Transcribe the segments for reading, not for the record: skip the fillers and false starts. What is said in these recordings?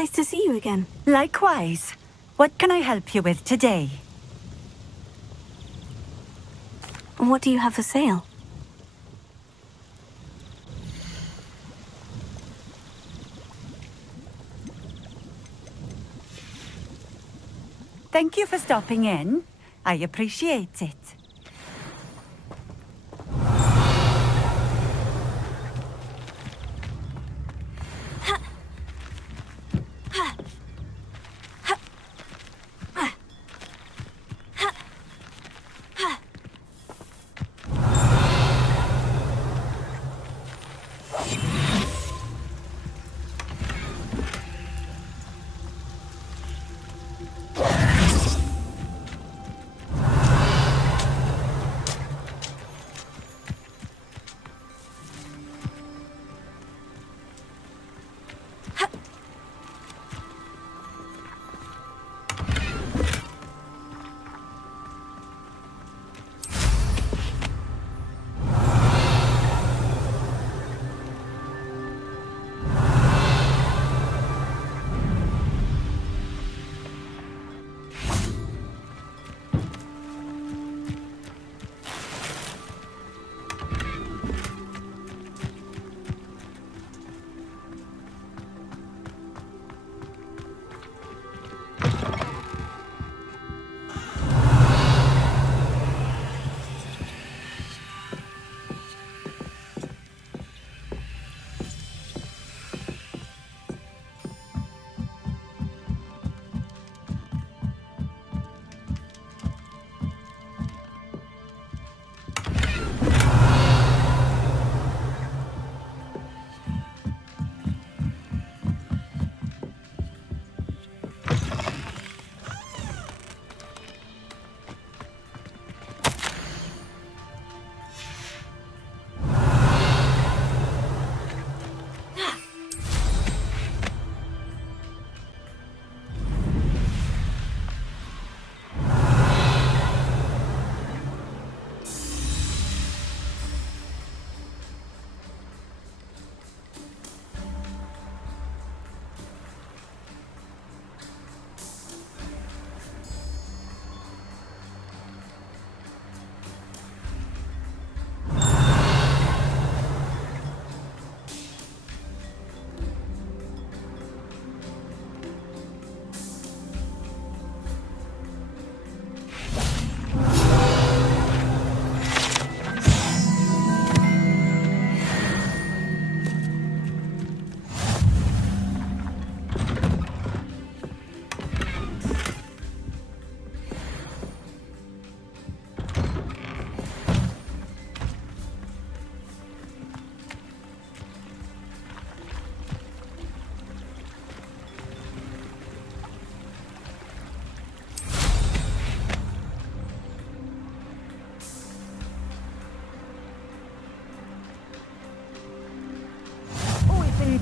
Nice to see you again. Likewise. What can I help you with today? What do you have for sale? Thank you for stopping in. I appreciate it.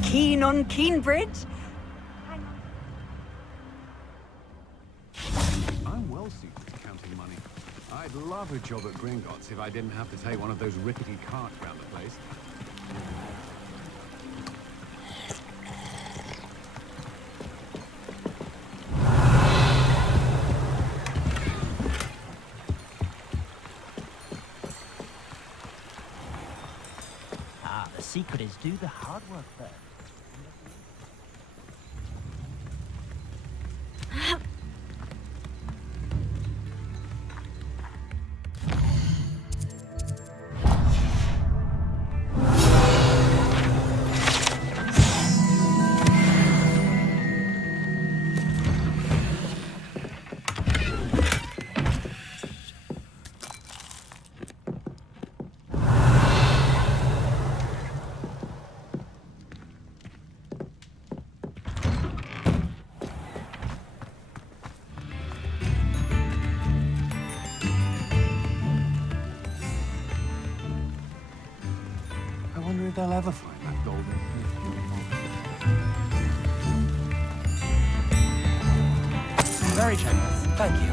Keen on Keenbridge? I'm well suited to counting money. I'd love a job at Gringotts if I didn't have to take one of those rickety carts round the place. The secret is do the hard work first. I wonder if they'll ever find that golden thing. Very generous. Thank you.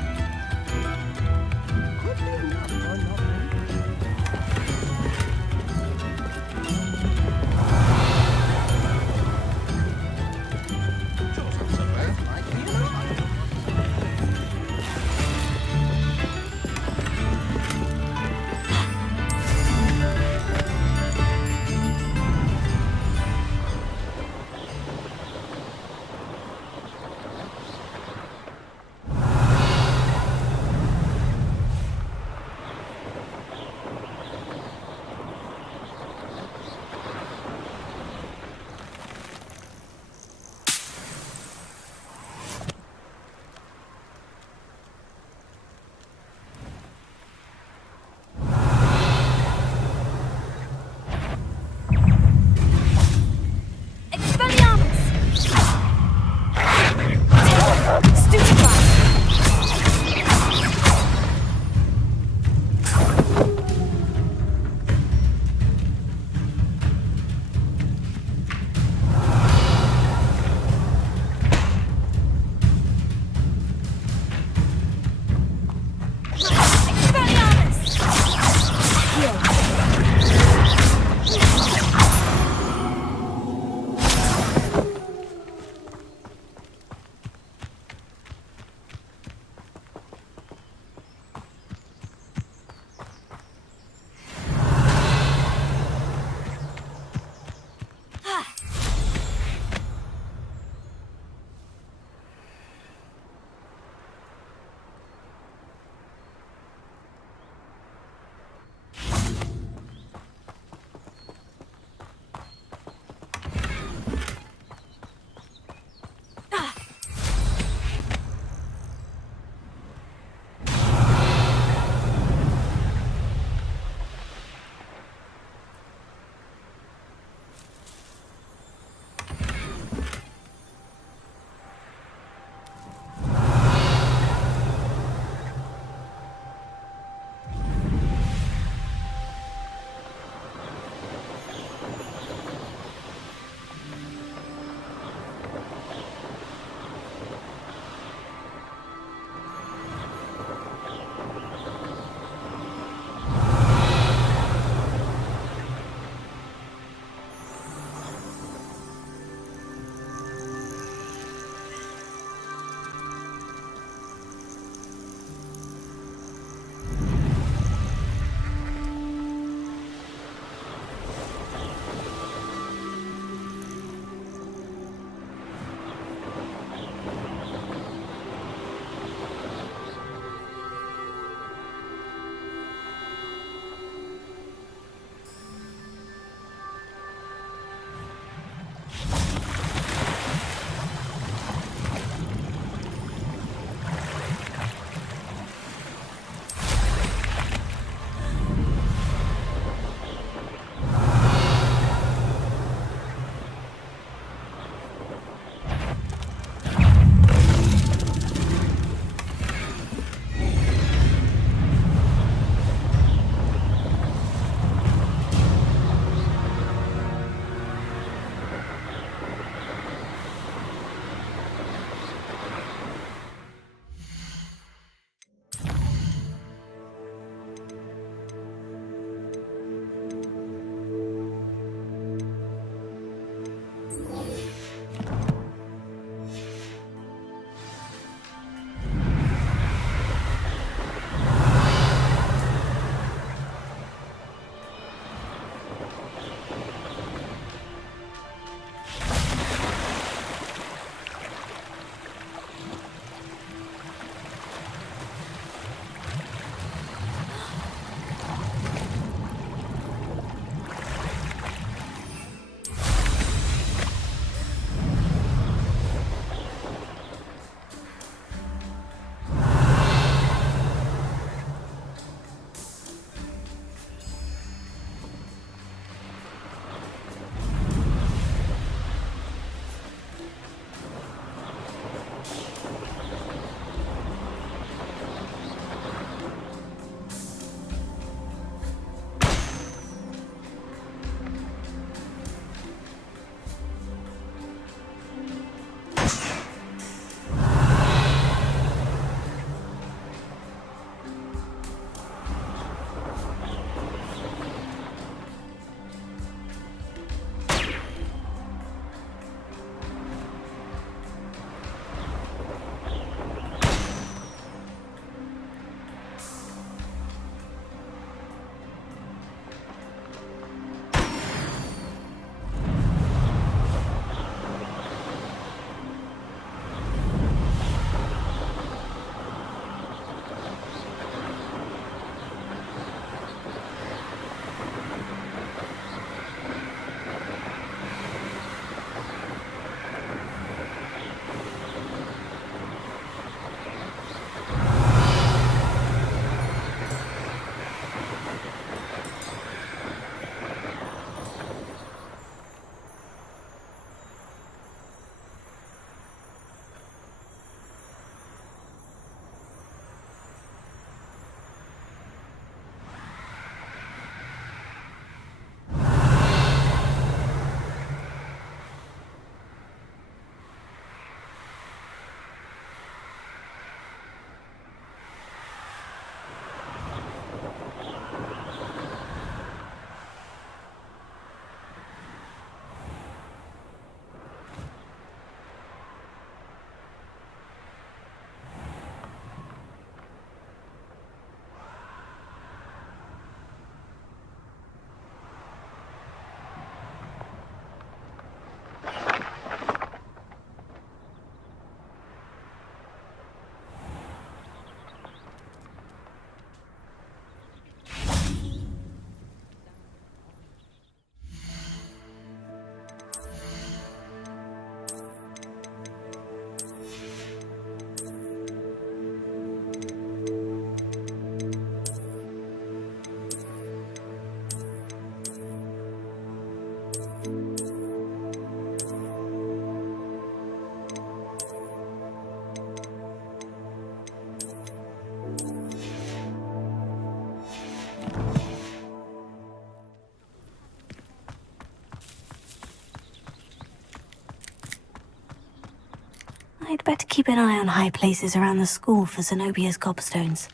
keep an eye on high places around the school for Zenobia's cobstones.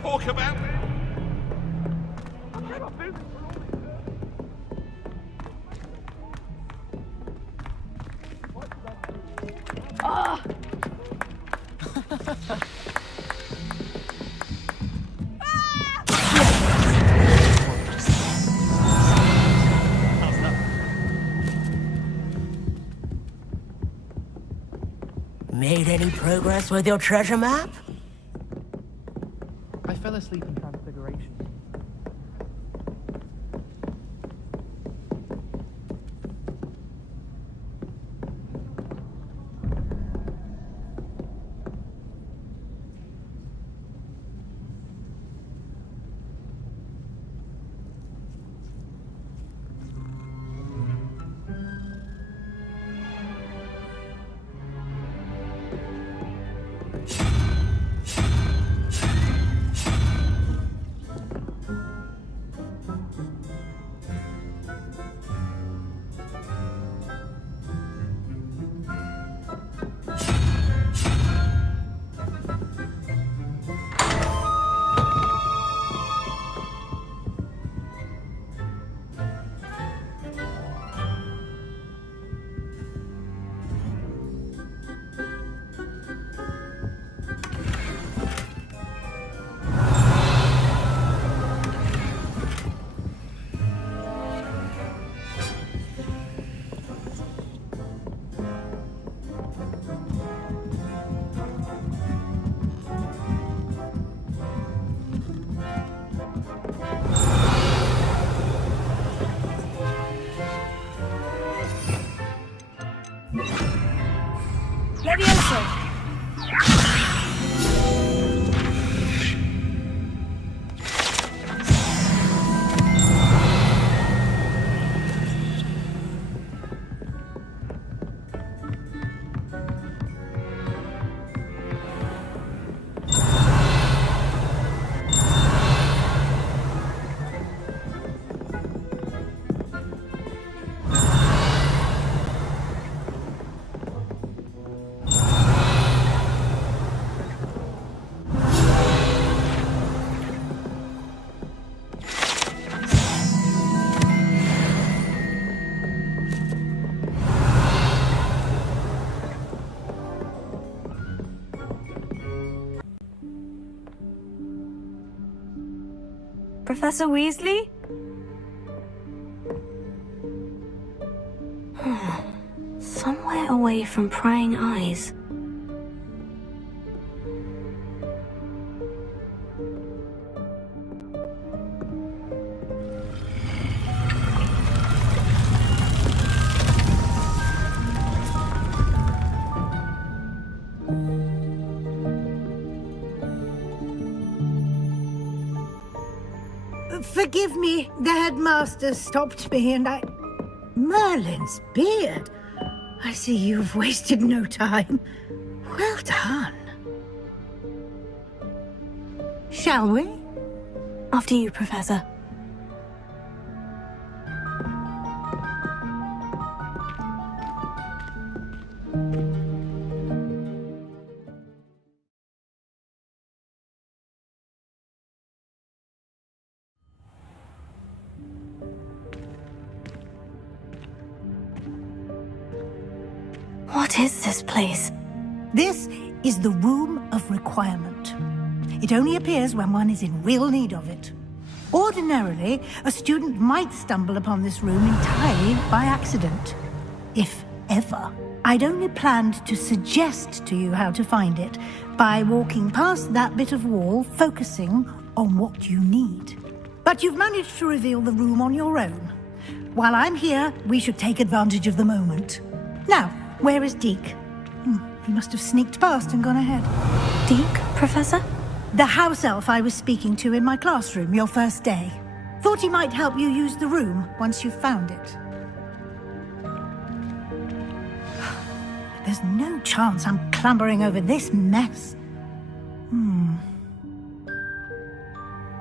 Talk about Made any progress with your treasure map? I fell asleep in Transfiguration. Professor Weasley? Somewhere away from prying eyes. Forgive me, the headmaster stopped me and I... Merlin's beard. I see you've wasted no time. Well done. Shall we? After you, Professor. What is this place? This is the Room of Requirement. It only appears when one is in real need of it. Ordinarily, a student might stumble upon this room entirely by accident. If ever. I'd only planned to suggest to you how to find it by walking past that bit of wall, focusing on what you need. But you've managed to reveal the room on your own. While I'm here, we should take advantage of the moment. Now, where is Deke? He must have sneaked past and gone ahead. Deke, Professor? The house elf I was speaking to in my classroom your first day. Thought he might help you use the room once you've found it. There's no chance I'm clambering over this mess.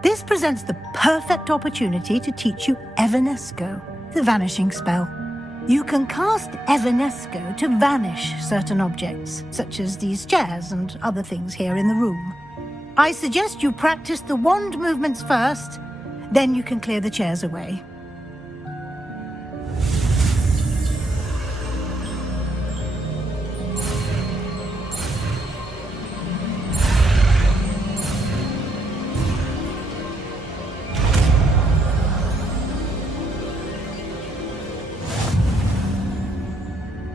This presents the perfect opportunity to teach you Evanesco, the vanishing spell. You can cast Evanesco to vanish certain objects, such as these chairs and other things here in the room. I suggest you practice the wand movements first, then you can clear the chairs away.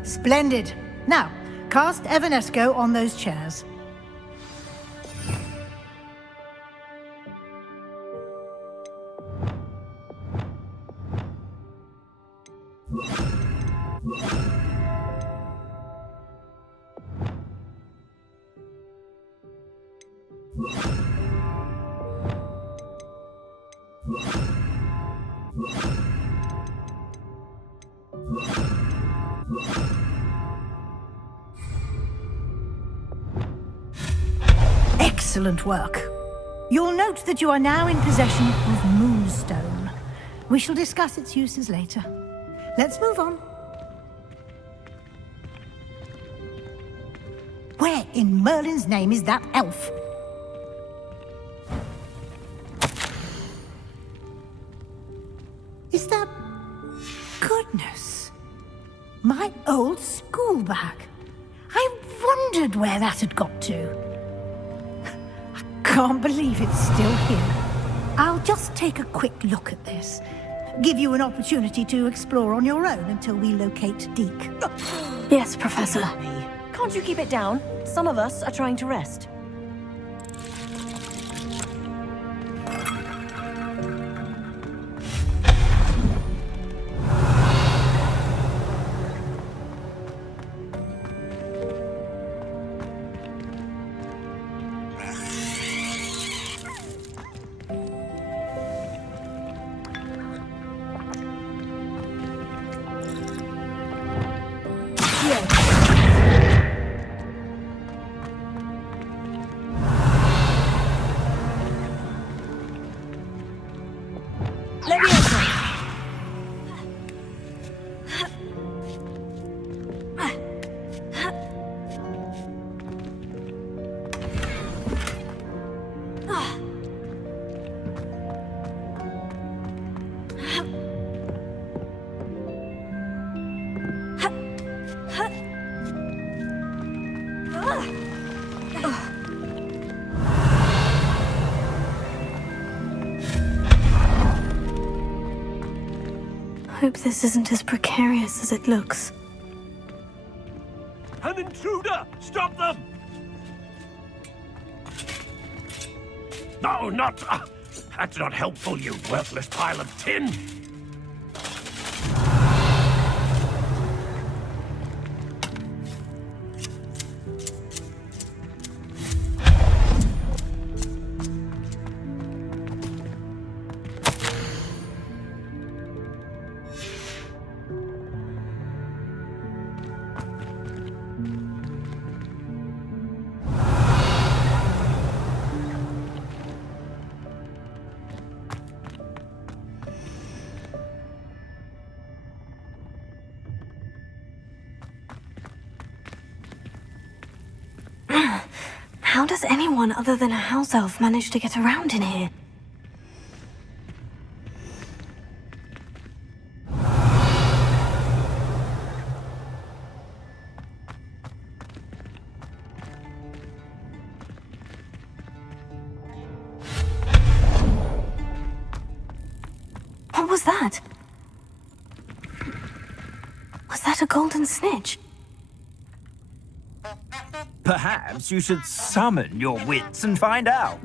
Splendid. Now, cast Evanesco on those chairs. Excellent work. You'll note that you are now in possession of Moonstone. We shall discuss its uses later. Let's move on. Where in Merlin's name is that elf? Is that... Goodness. My old school bag. I wondered where that had got to. Can't believe it's still here. I'll just take a quick look at this. Give you an opportunity to explore on your own until we locate Deke. Yes, Professor. Can't you keep it down? Some of us are trying to rest. Hope this isn't as precarious as it looks. An intruder! Stop them! No, not... that's not helpful, you worthless pile of tin! How does anyone other than a house elf manage to get around in here? What was that? Was that a golden snitch? Perhaps you should summon your wits and find out.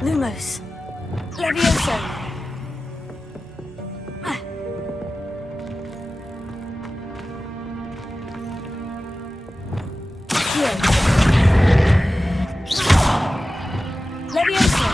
Lumos. Levioso. Levioso.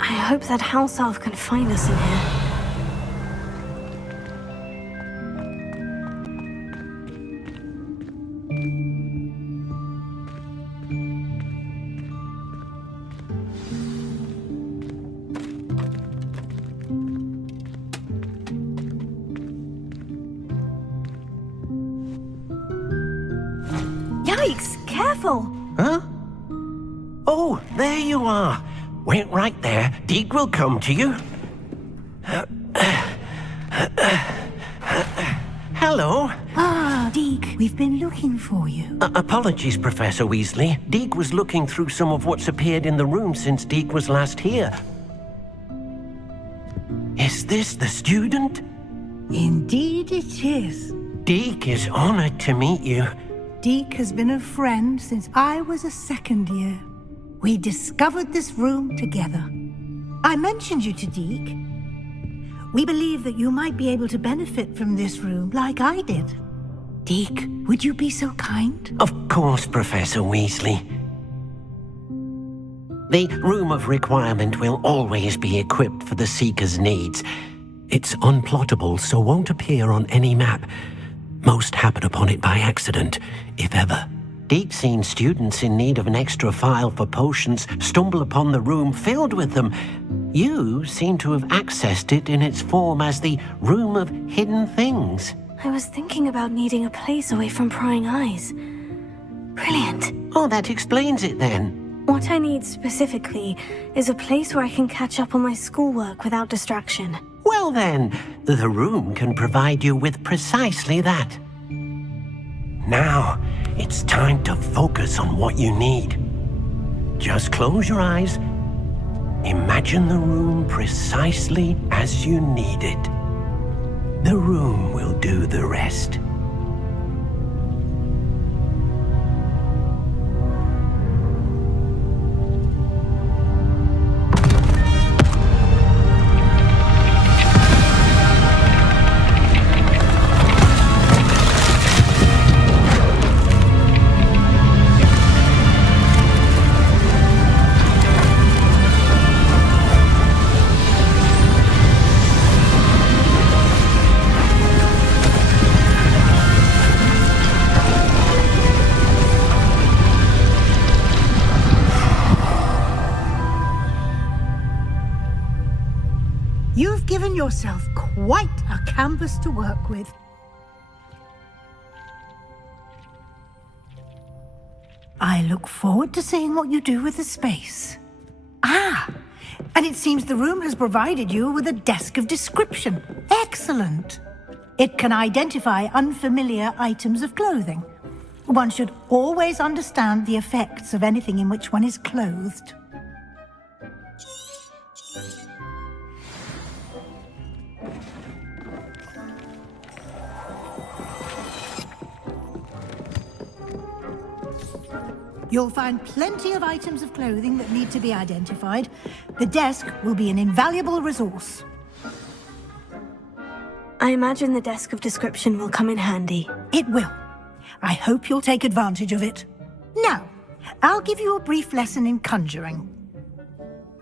I hope that house elf can find us in here. Yikes! Careful! Huh? Oh, there you are. Wait right there. Deek will come to you. Hello. Ah, Deek, we've been looking for you. Apologies, Professor Weasley. Deek was looking through some of what's appeared in the room since Deek was last here. Is this the student? Indeed it is. Deek is honored to meet you. Deek has been a friend since I was a second year. We discovered this room together. I mentioned you to Deek. We believe that you might be able to benefit from this room like I did. Deek, would you be so kind? Of course, Professor Weasley. The Room of Requirement will always be equipped for the Seeker's needs. It's unplottable, so won't appear on any map. Most happen upon it by accident, if ever. Deke's seen students in need of an extra file for potions stumble upon the room filled with them. You seem to have accessed it in its form as the Room of Hidden Things. I was thinking about needing a place away from prying eyes. Brilliant. Oh, that explains it then. What I need specifically is a place where I can catch up on my schoolwork without distraction. Well then, the room can provide you with precisely that. Now, it's time to focus on what you need. Just close your eyes. Imagine the room precisely as you need it. The room will do the rest. You've given yourself quite a canvas to work with. I look forward to seeing what you do with the space. Ah, and it seems the room has provided you with a desk of description. Excellent. It can identify unfamiliar items of clothing. One should always understand the effects of anything in which one is clothed. You'll find plenty of items of clothing that need to be identified. The desk will be an invaluable resource. I imagine the desk of description will come in handy. It will. I hope you'll take advantage of it. Now, I'll give you a brief lesson in conjuring.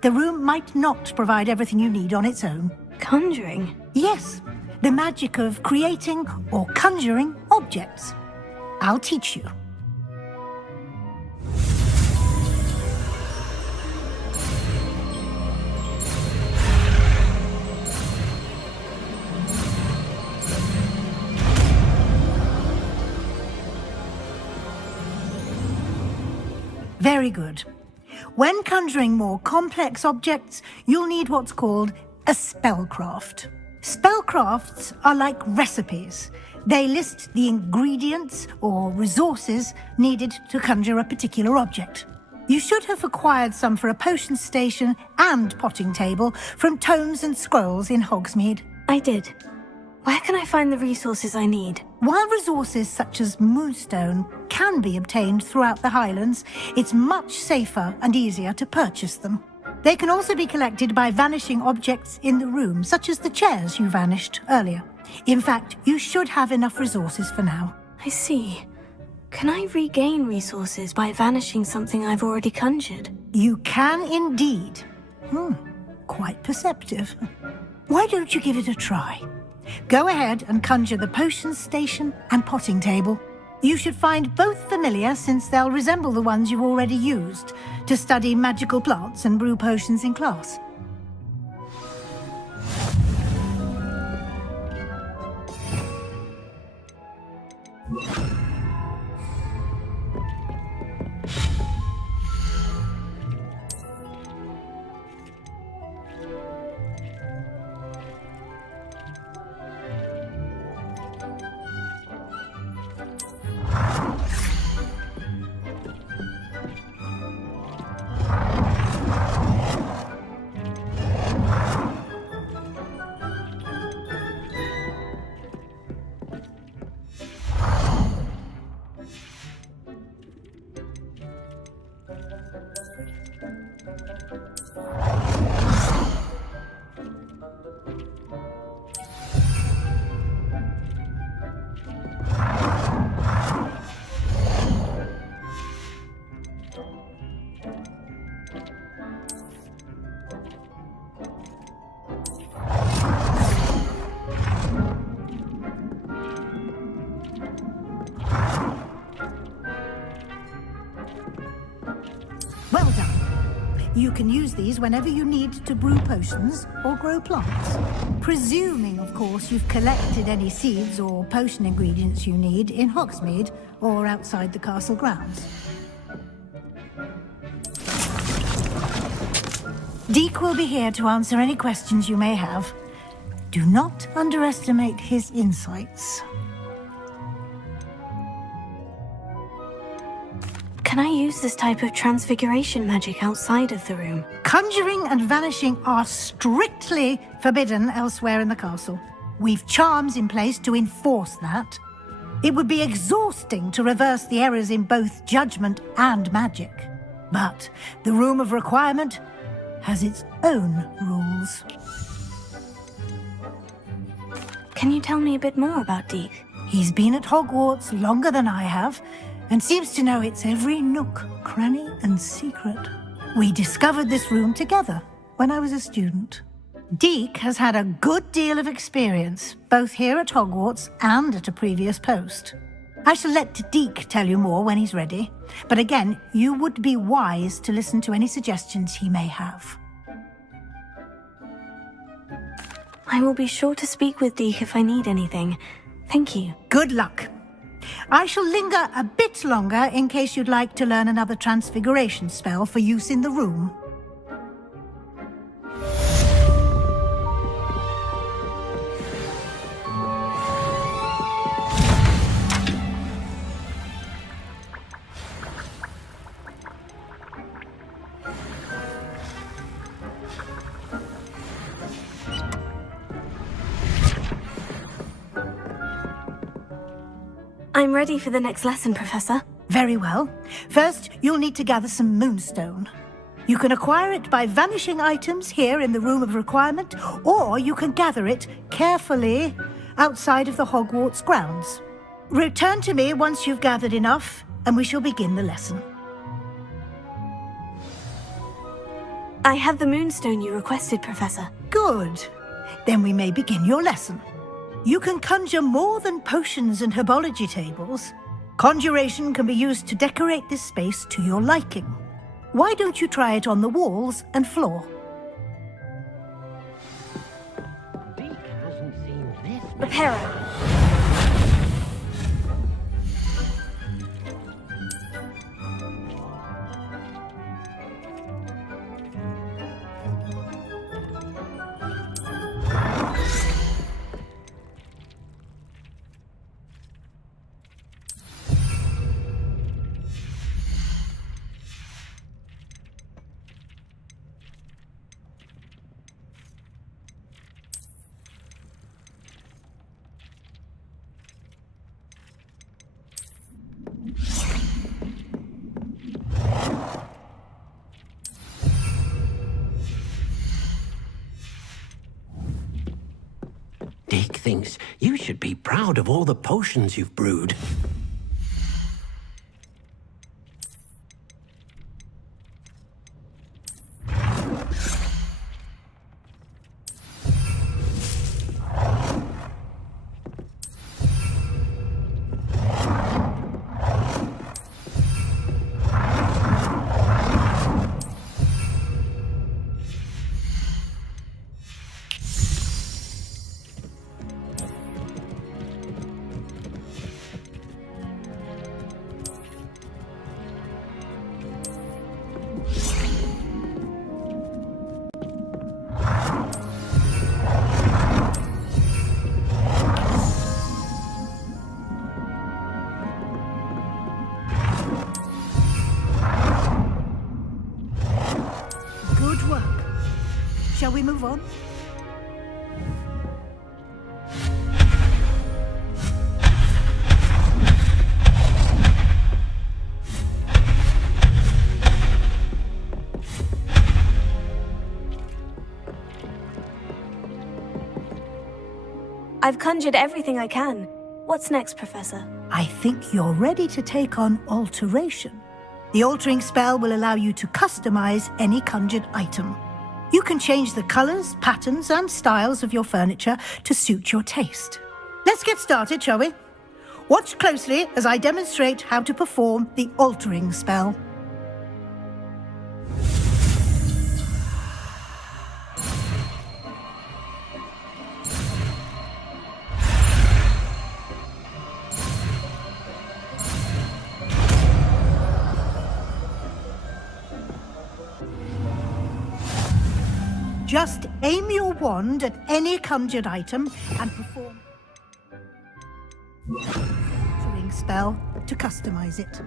The room might not provide everything you need on its own. Conjuring? Yes, the magic of creating or conjuring objects. I'll teach you. Very good. When conjuring more complex objects, you'll need what's called a spellcraft. Spellcrafts are like recipes. They list the ingredients or resources needed to conjure a particular object. You should have acquired some for a potion station and potting table from tomes and scrolls in Hogsmeade. I did. Where can I find the resources I need? While resources such as moonstone can be obtained throughout the Highlands, it's much safer and easier to purchase them. They can also be collected by vanishing objects in the room, such as the chairs you vanished earlier. In fact, you should have enough resources for now. I see. Can I regain resources by vanishing something I've already conjured? You can indeed. Quite perceptive. Why don't you give it a try? Go ahead and conjure the potion station and potting table. You should find both familiar since they'll resemble the ones you've already used to study magical plants and brew potions in class. You can use these whenever you need to brew potions or grow plants. Presuming, of course, you've collected any seeds or potion ingredients you need in Hogsmeade or outside the castle grounds. Deek will be here to answer any questions you may have. Do not underestimate his insights. Can I use this type of transfiguration magic outside of the room? Conjuring and vanishing are strictly forbidden elsewhere in the castle. We've charms in place to enforce that. It would be exhausting to reverse the errors in both judgment and magic. But the Room of Requirement has its own rules. Can you tell me a bit more about Deek? He's been at Hogwarts longer than I have, and seems to know its every nook, cranny, and secret. We discovered this room together when I was a student. Deek has had a good deal of experience, both here at Hogwarts and at a previous post. I shall let Deek tell you more when he's ready, but again, you would be wise to listen to any suggestions he may have. I will be sure to speak with Deek if I need anything. Thank you. Good luck. I shall linger a bit longer in case you'd like to learn another transfiguration spell for use in the room. I'm ready for the next lesson, Professor. Very well. First, you'll need to gather some moonstone. You can acquire it by vanishing items here in the Room of Requirement, or you can gather it carefully outside of the Hogwarts grounds. Return to me once you've gathered enough, and we shall begin the lesson. I have the moonstone you requested, Professor. Good. Then we may begin your lesson. You can conjure more than potions and herbology tables. Conjuration can be used to decorate this space to your liking. Why don't you try it on the walls and floor? Deek hasn't seen this. Reparo. Deek thinks you should be proud of all the potions you've brewed. Good work. Shall we move on? I've conjured everything I can. What's next, Professor? I think you're ready to take on alteration. The altering spell will allow you to customize any conjured item. You can change the colors, patterns, and styles of your furniture to suit your taste. Let's get started, shall we? Watch closely as I demonstrate how to perform the altering spell. Just aim your wand at any conjured item and perform altering spell to customize it.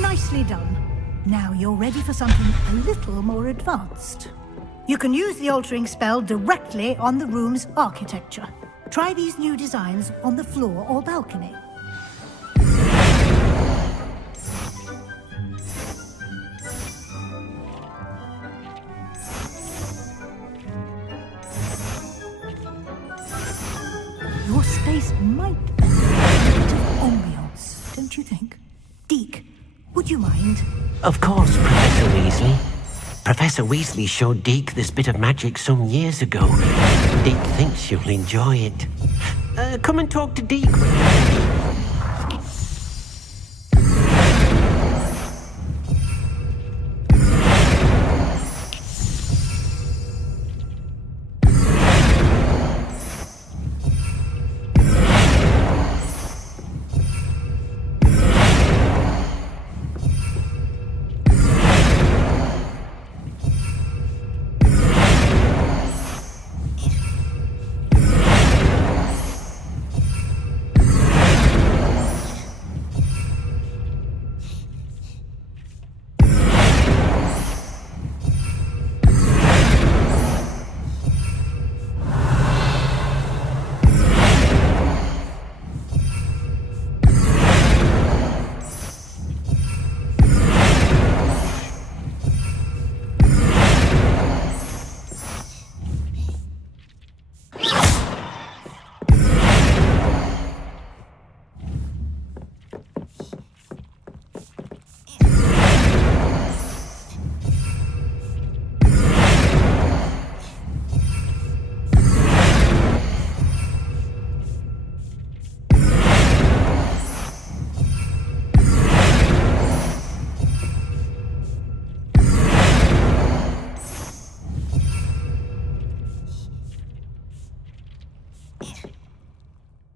Nicely done. Now you're ready for something a little more advanced. You can use the altering spell directly on the room's architecture. Try these new designs on the floor or balcony. Your space might benefit a bit of ambiance, don't you think? Deke, would you mind? Of course, Professor Weasley. Professor Weasley showed Deke this bit of magic some years ago. Deke thinks you'll enjoy it. Come and talk to Deke when you're ready.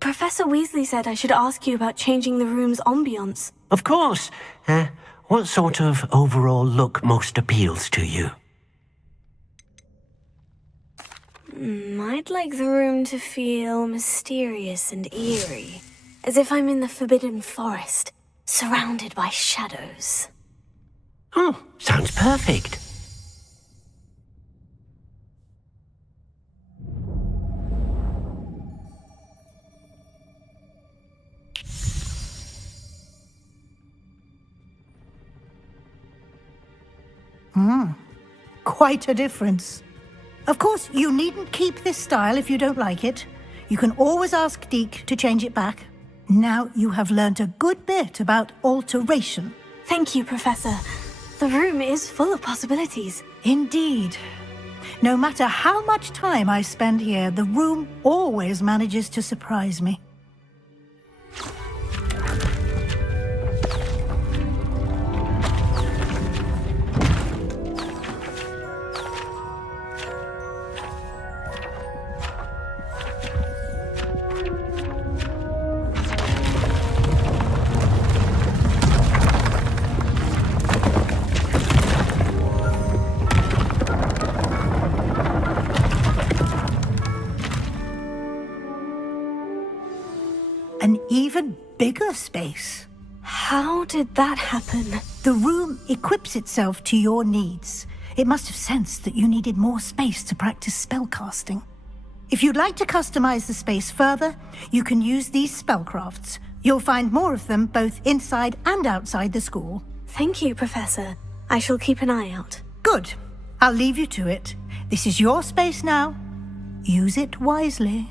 Professor Weasley said I should ask you about changing the room's ambiance. Of course. What sort of overall look most appeals to you? I'd like the room to feel mysterious and eerie, as if I'm in the Forbidden Forest, surrounded by shadows. Oh, sounds perfect. Quite a difference. Of course, you needn't keep this style if you don't like it. You can always ask Deke to change it back. Now you have learnt a good bit about alteration. Thank you, Professor. The room is full of possibilities. Indeed. No matter how much time I spend here, the room always manages to surprise me. An even bigger space. How did that happen? The room equips itself to your needs. It must have sensed that you needed more space to practice spellcasting. If you'd like to customize the space further, you can use these spellcrafts. You'll find more of them both inside and outside the school. Thank you, Professor. I shall keep an eye out. Good. I'll leave you to it. This is your space now. Use it wisely.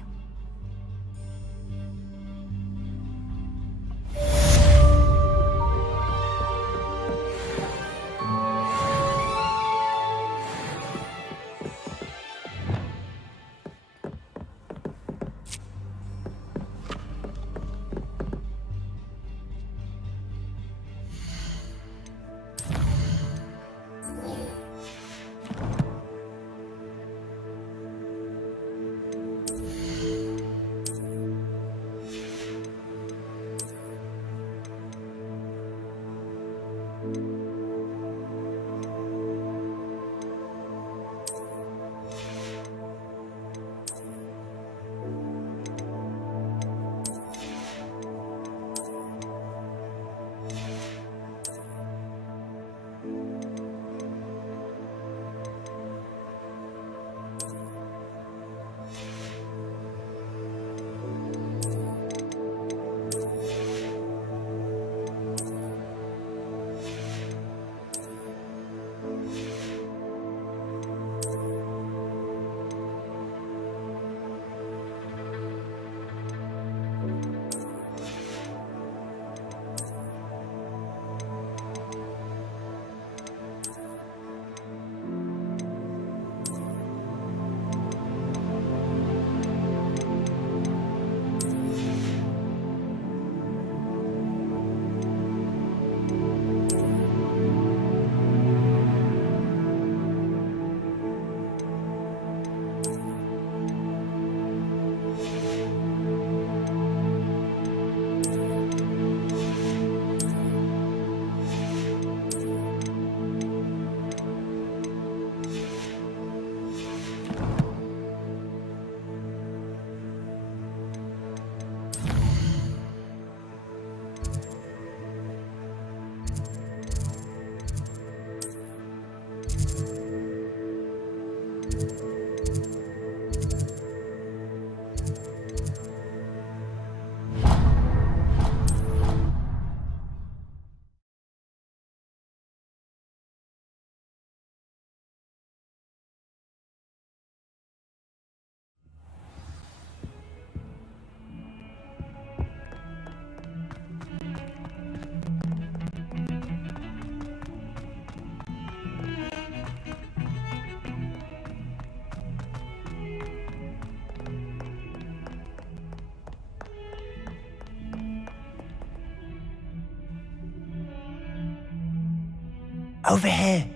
Over here.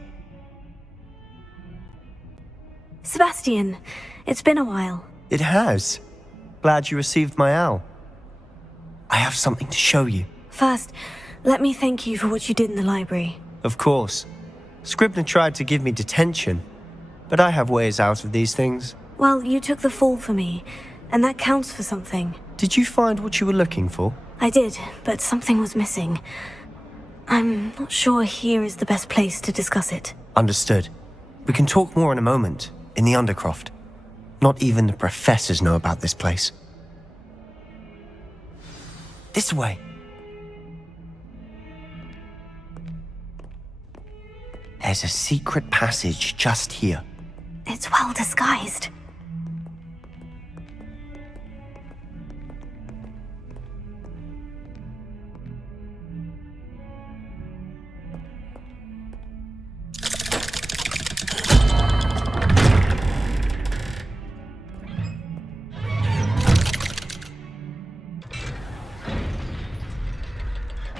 Sebastian, it's been a while. It has. Glad you received my owl. I have something to show you. First, let me thank you for what you did in the library. Of course. Scribner tried to give me detention, but I have ways out of these things. Well, you took the fall for me, and that counts for something. Did you find what you were looking for? I did, but something was missing. I'm not sure here is the best place to discuss it. Understood. We can talk more in a moment, in the Undercroft. Not even the professors know about this place. This way. There's a secret passage just here. It's well disguised.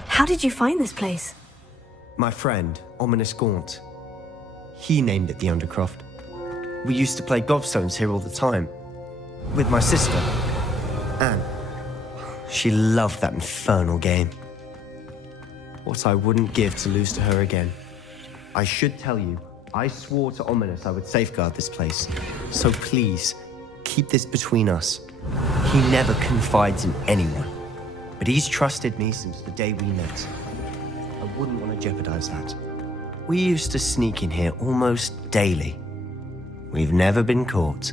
How did you find this place? My friend, Ominous Gaunt. He named it the Undercroft. We used to play gobstones here all the time. With my sister, Anne. She loved that infernal game. What I wouldn't give to lose to her again. I should tell you, I swore to Ominous I would safeguard this place. So please, keep this between us. He never confides in anyone. But he's trusted me since the day we met. I wouldn't want to jeopardize that. We used to sneak in here almost daily. We've never been caught.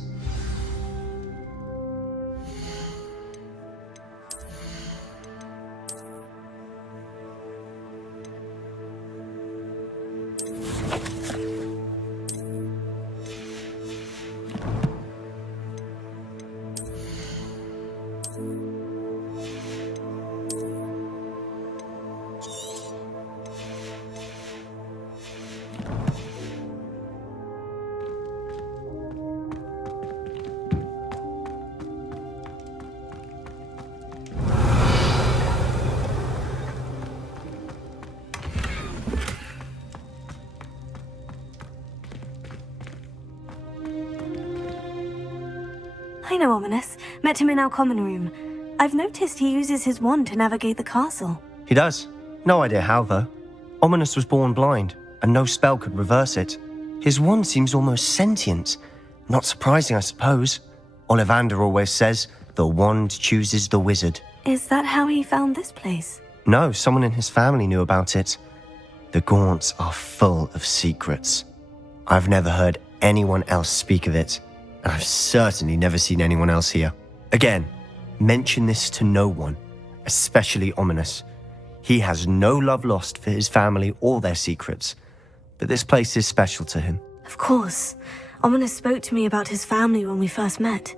I know Ominous. Met him in our common room. I've noticed he uses his wand to navigate the castle. He does. No idea how, though. Ominous was born blind, and no spell could reverse it. His wand seems almost sentient. Not surprising, I suppose. Ollivander always says, the wand chooses the wizard. Is that how he found this place? No, someone in his family knew about it. The Gaunts are full of secrets. I've never heard anyone else speak of it, and I've certainly never seen anyone else here. Again, mention this to no one, especially Ominous. He has no love lost for his family or their secrets, but this place is special to him. Of course. Ominous spoke to me about his family when we first met.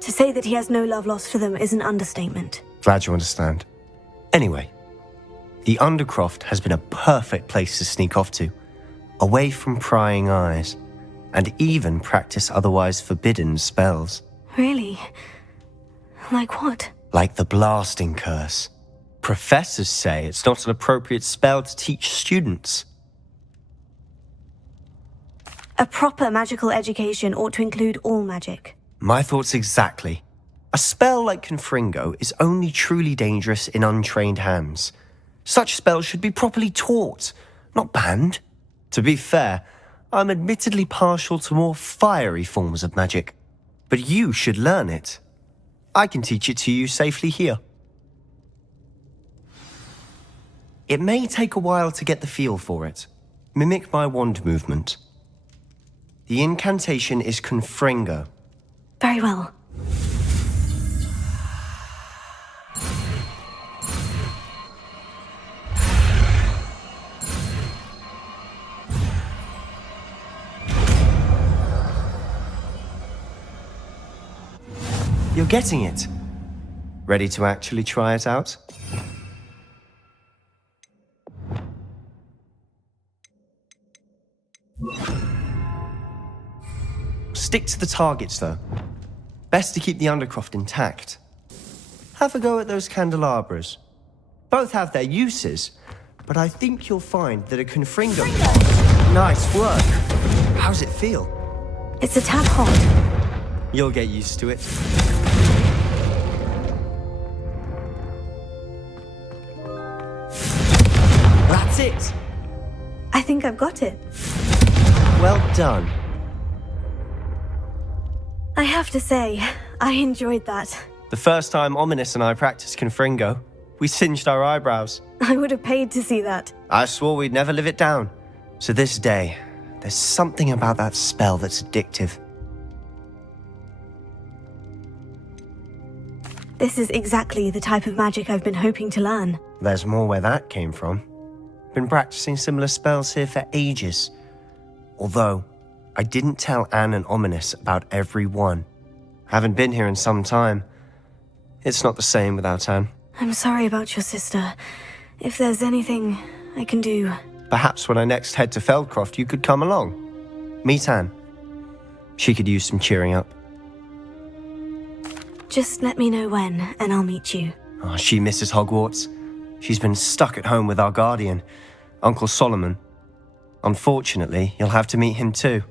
To say that he has no love lost for them is an understatement. Glad you understand. Anyway, the Undercroft has been a perfect place to sneak off to, away from prying eyes, and even practice otherwise forbidden spells. Really? Like what? Like the blasting curse. Professors say it's not an appropriate spell to teach students. A proper magical education ought to include all magic. My thoughts exactly. A spell like Confringo is only truly dangerous in untrained hands. Such spells should be properly taught, not banned. To be fair, I'm admittedly partial to more fiery forms of magic. But you should learn it. I can teach it to you safely here. It may take a while to get the feel for it. Mimic my wand movement. The incantation is Confringo. Very well. You're getting it. Ready to actually try it out? Stick to the targets, though. Best to keep the Undercroft intact. Have a go at those candelabras. Both have their uses, but I think you'll find that a Confringo... Nice work. How's it feel? It's a tad hot. You'll get used to it. That's it. I think I've got it. Well done. I have to say, I enjoyed that. The first time Ominous and I practiced Confringo, we singed our eyebrows. I would have paid to see that. I swore we'd never live it down. To this day, there's something about that spell that's addictive. This is exactly the type of magic I've been hoping to learn. There's more where that came from. Been practicing similar spells here for ages. Although, I didn't tell Anne and Ominous about every one. Haven't been here in some time. It's not the same without Anne. I'm sorry about your sister. If there's anything I can do... Perhaps when I next head to Feldcroft, you could come along. Meet Anne. She could use some cheering up. Just let me know when, and I'll meet you. Oh, she misses Hogwarts. She's been stuck at home with our guardian, Uncle Solomon. Unfortunately, you'll have to meet him too.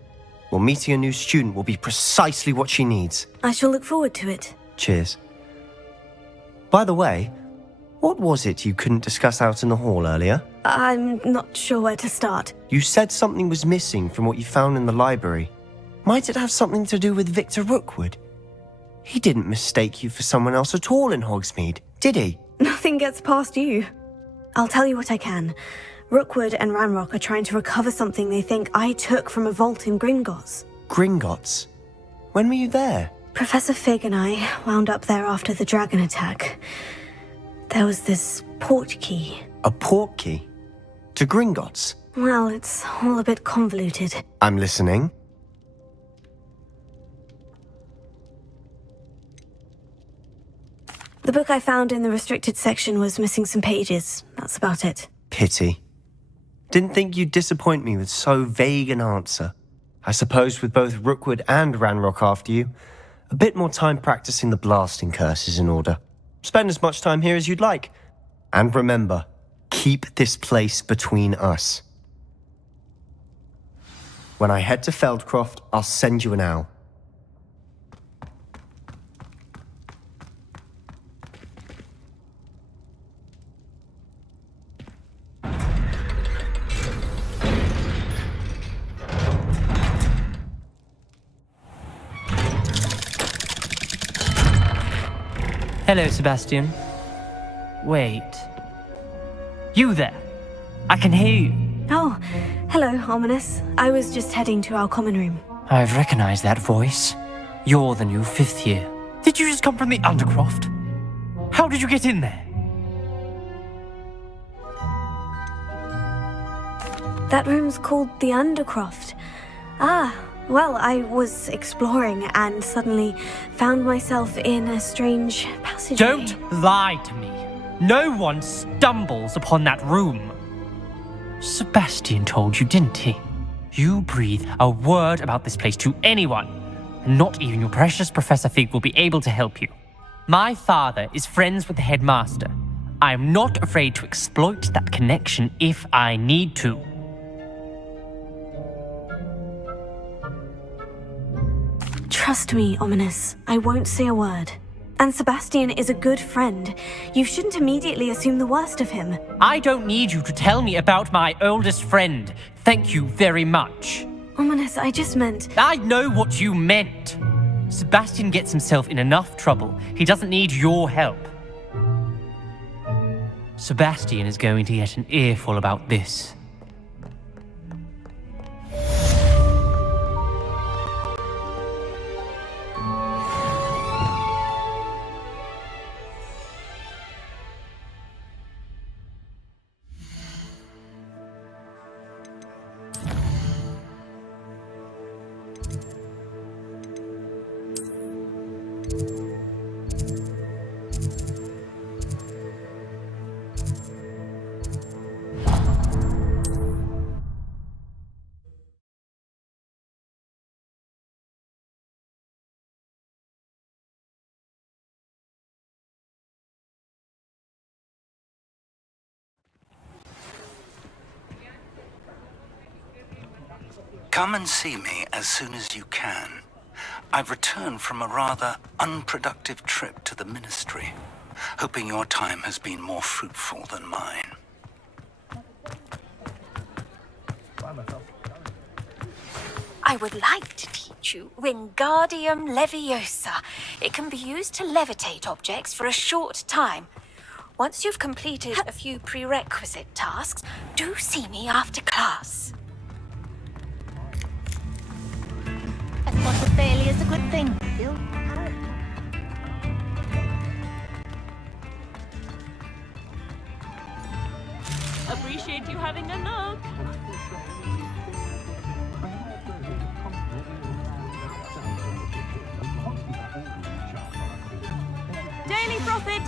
Well, meeting a new student will be precisely what she needs. I shall look forward to it. Cheers. By the way, what was it you couldn't discuss out in the hall earlier? I'm not sure where to start. You said something was missing from what you found in the library. Might it have something to do with Victor Rookwood? He didn't mistake you for someone else at all in Hogsmeade, did he? Nothing gets past you. I'll tell you what I can. Rookwood and Ranrock are trying to recover something they think I took from a vault in Gringotts. Gringotts? When were you there? Professor Fig and I wound up there after the dragon attack. There was this port key. A port key? To Gringotts? Well, it's all a bit convoluted. I'm listening. The book I found in the restricted section was missing some pages. That's about it. Pity. Didn't think you'd disappoint me with so vague an answer. I suppose with both Rookwood and Ranrock after you, a bit more time practicing the blasting curse is in order. Spend as much time here as you'd like. And remember, keep this place between us. When I head to Feldcroft, I'll send you an owl. Hello, Sebastian. Wait. You there? I can hear you. Oh, hello, Ominous. I was just heading to our common room. I've recognized that voice. You're the new 5th year. Did you just come from the Undercroft? How did you get in there? That room's called the Undercroft. Ah, well, I was exploring and suddenly found myself in a strange passageway. Don't lie to me. No one stumbles upon that room. Sebastian told you, didn't he? You breathe a word about this place to anyone, and not even your precious Professor Fig will be able to help you. My father is friends with the headmaster. I am not afraid to exploit that connection if I need to. Trust me, Ominous. I won't say a word. And Sebastian is a good friend. You shouldn't immediately assume the worst of him. I don't need you to tell me about my oldest friend. Thank you very much. Ominous, I just meant... I know what you meant. Sebastian gets himself in enough trouble. He doesn't need your help. Sebastian is going to get an earful about this. Come and see me as soon as you can. I've returned from a rather unproductive trip to the Ministry, hoping your time has been more fruitful than mine. I would like to teach got you Wingardium Leviosa. It can be used to levitate objects for a short time. Once you've completed a few prerequisite tasks, do see me after class. A spot of failure is a good thing. Appreciate you having a look. Daily profit.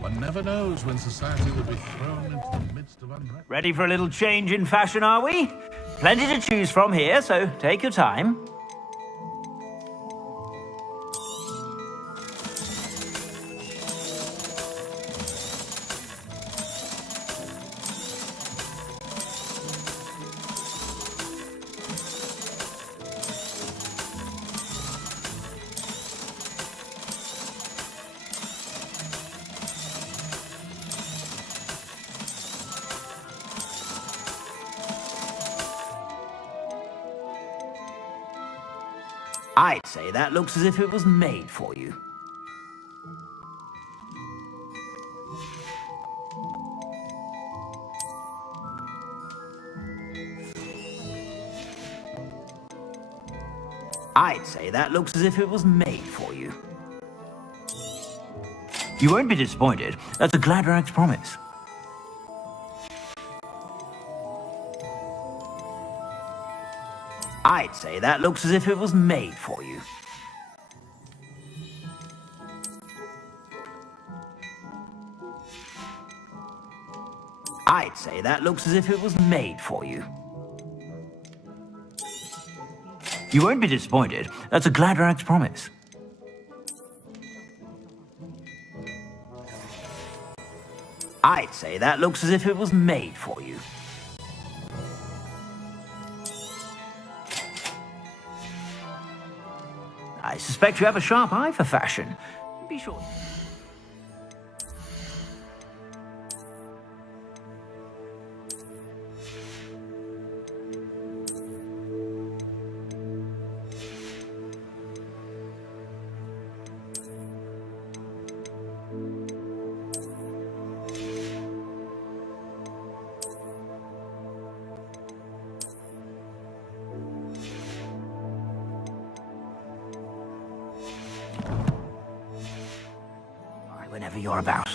One never knows when society will be thrown into the midst of unrest. Ready for a little change in fashion, are we? Plenty to choose from here, so take your time. I'd say that looks as if it was made for you. I'd say that looks as if it was made for you. You won't be disappointed. That's a Gladrag's promise. I'd say that looks as if it was made for you. I'd say that looks as if it was made for you. You won't be disappointed. That's a Gladrag's promise. I'd say that looks as if it was made for you. I suspect you have a sharp eye for fashion. Be sure. Whenever you're about.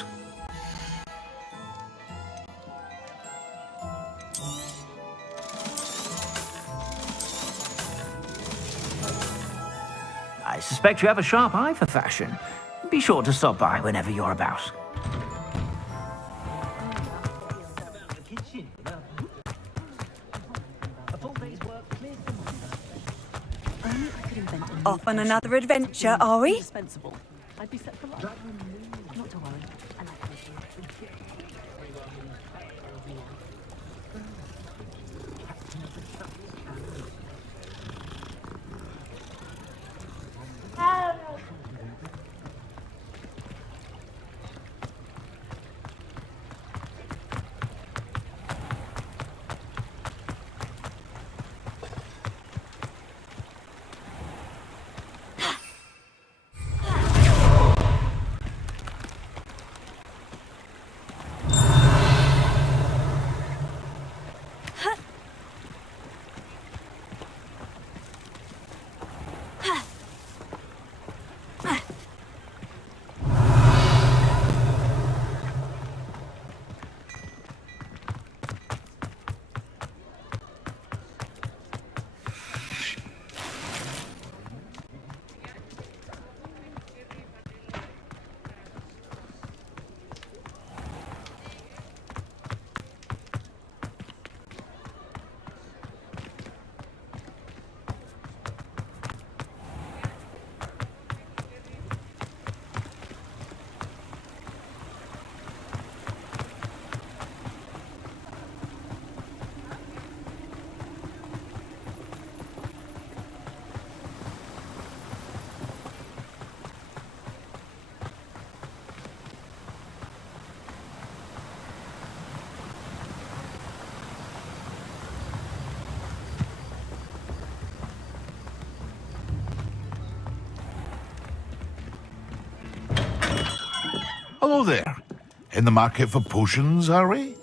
I suspect you have a sharp eye for fashion. Be sure to stop by whenever you're about. Off on another adventure, are we? I'd be set for life. Not to worry. Hello there. In the market for potions, are we?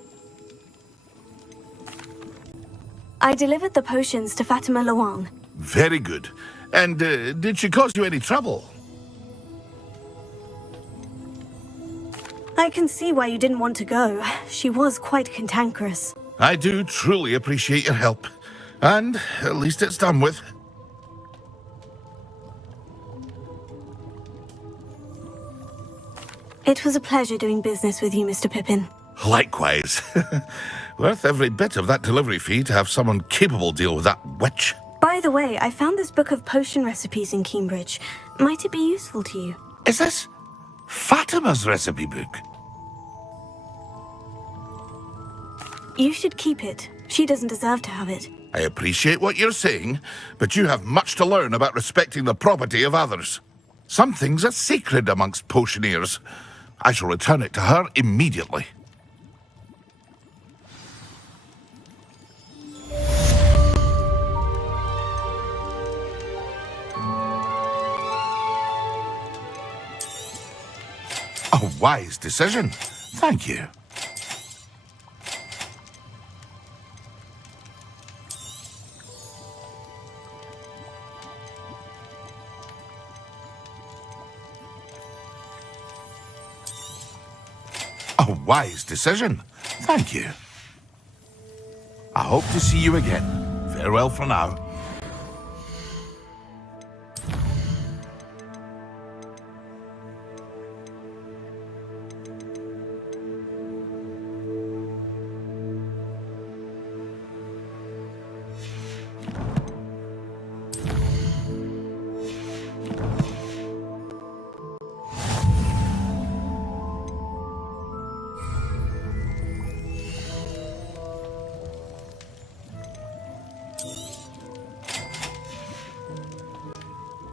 I delivered the potions to Fatima Luang. Very good. And did she cause you any trouble? I can see why you didn't want to go. She was quite cantankerous. I do truly appreciate your help. And at least it's done with. It was a pleasure doing business with you, Mr. Pippin. Likewise. Worth every bit of that delivery fee to have someone capable deal with that witch. By the way, I found this book of potion recipes in Cambridge. Might it be useful to you? Is this Fatima's recipe book? You should keep it. She doesn't deserve to have it. I appreciate what you're saying, but you have much to learn about respecting the property of others. Some things are sacred amongst potioneers. I shall return it to her immediately. A wise decision. Thank you. A wise decision. Thank you. I hope to see you again. Farewell for now.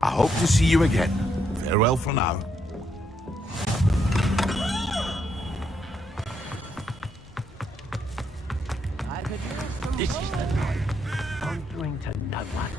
I hope to see you again. Farewell for now. This is the life. Answering to no one.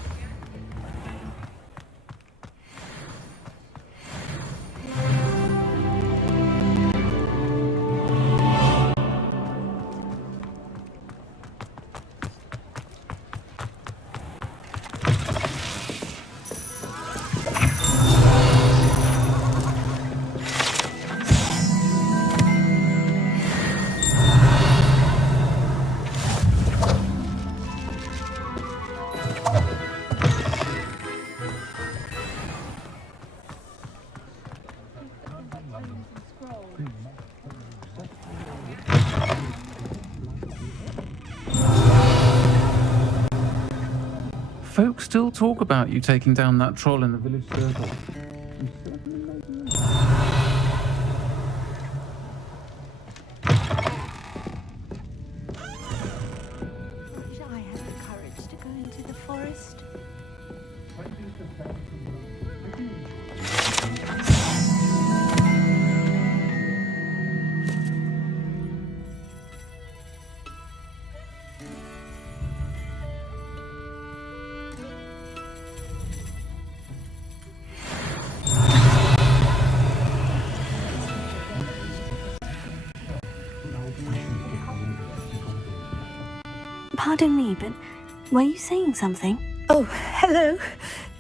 Folks still talk about you taking down that troll in the village circle. Wish I had the courage to go into the forest. Pardon me, but were you saying something? Oh, hello.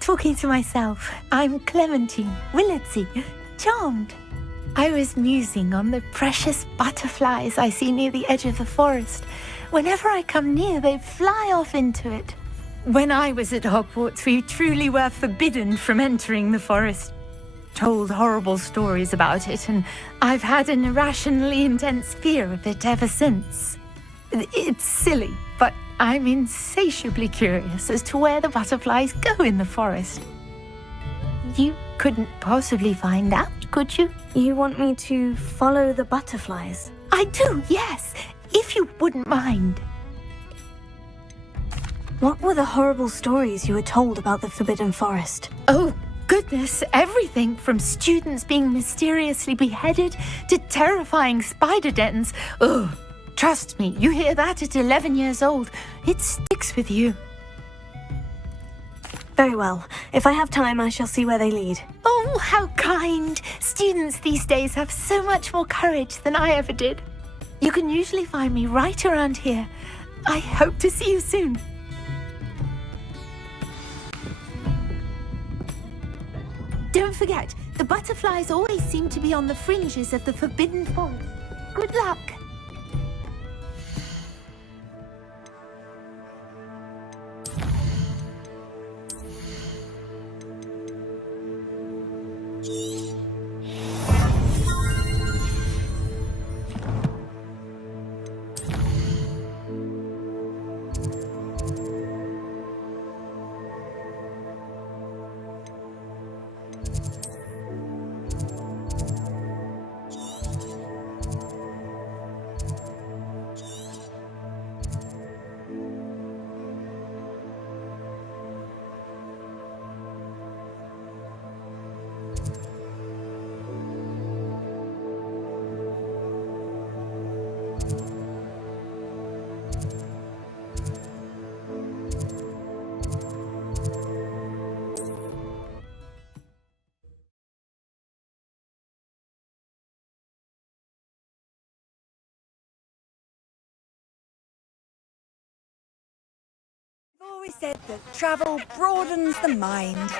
Talking to myself. I'm Clementine Willardsey. Charmed. I was musing on the precious butterflies I see near the edge of the forest. Whenever I come near, they fly off into it. When I was at Hogwarts, we truly were forbidden from entering the forest. Told horrible stories about it, and I've had an irrationally intense fear of it ever since. It's silly, but I'm insatiably curious as to where the butterflies go in the forest. You couldn't possibly find out, could you? You want me to follow the butterflies? I do, yes, if you wouldn't mind. What were the horrible stories you were told about the Forbidden Forest? Oh, goodness, everything from students being mysteriously beheaded to terrifying spider dens. Ugh. Trust me, you hear that at 11 years old, it sticks with you. Very well. If I have time, I shall see where they lead. Oh, how kind! Students these days have so much more courage than I ever did. You can usually find me right around here. I hope to see you soon. Don't forget, the butterflies always seem to be on the fringes of the Forbidden Forest. Good luck! I've always said that travel broadens the mind.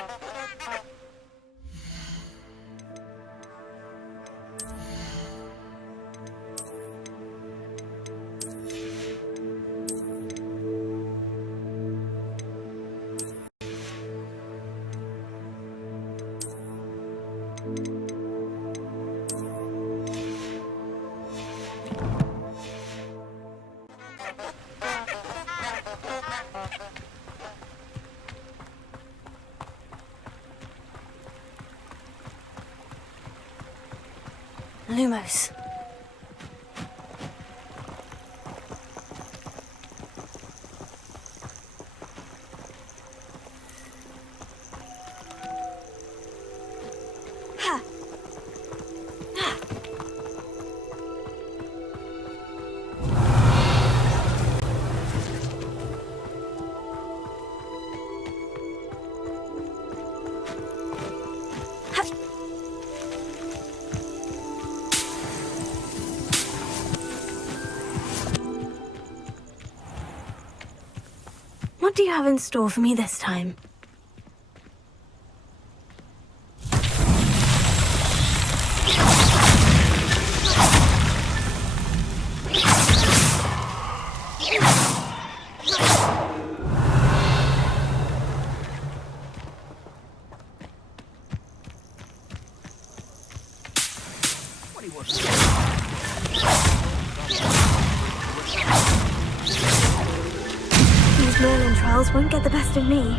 Lumos. What do you have in store for me this time? Merlin trials won't get the best of me.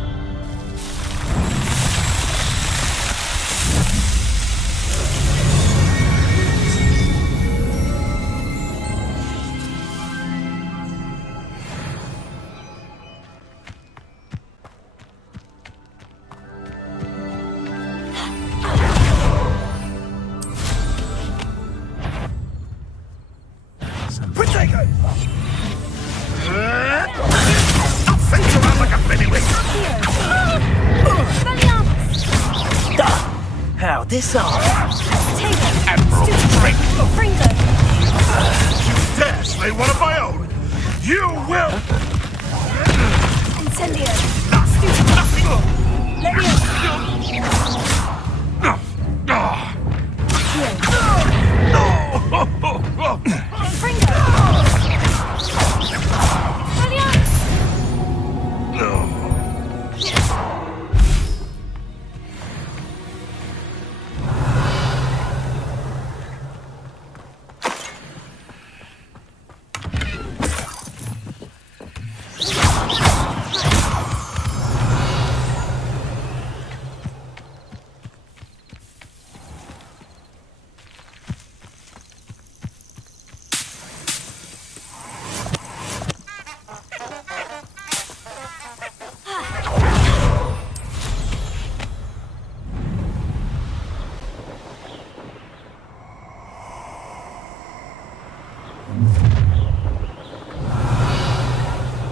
How this off? Admiral Drake! Fringo! You dare slay one of my own! You will! Incendio!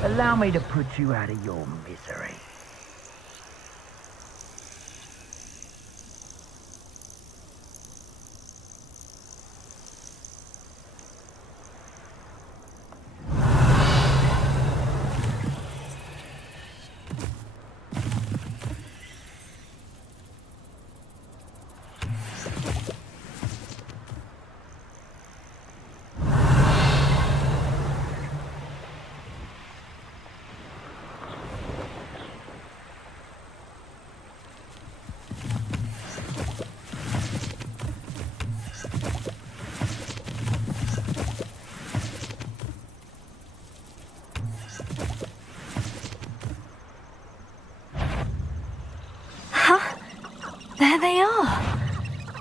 Allow me to put you out of your misery. There they are.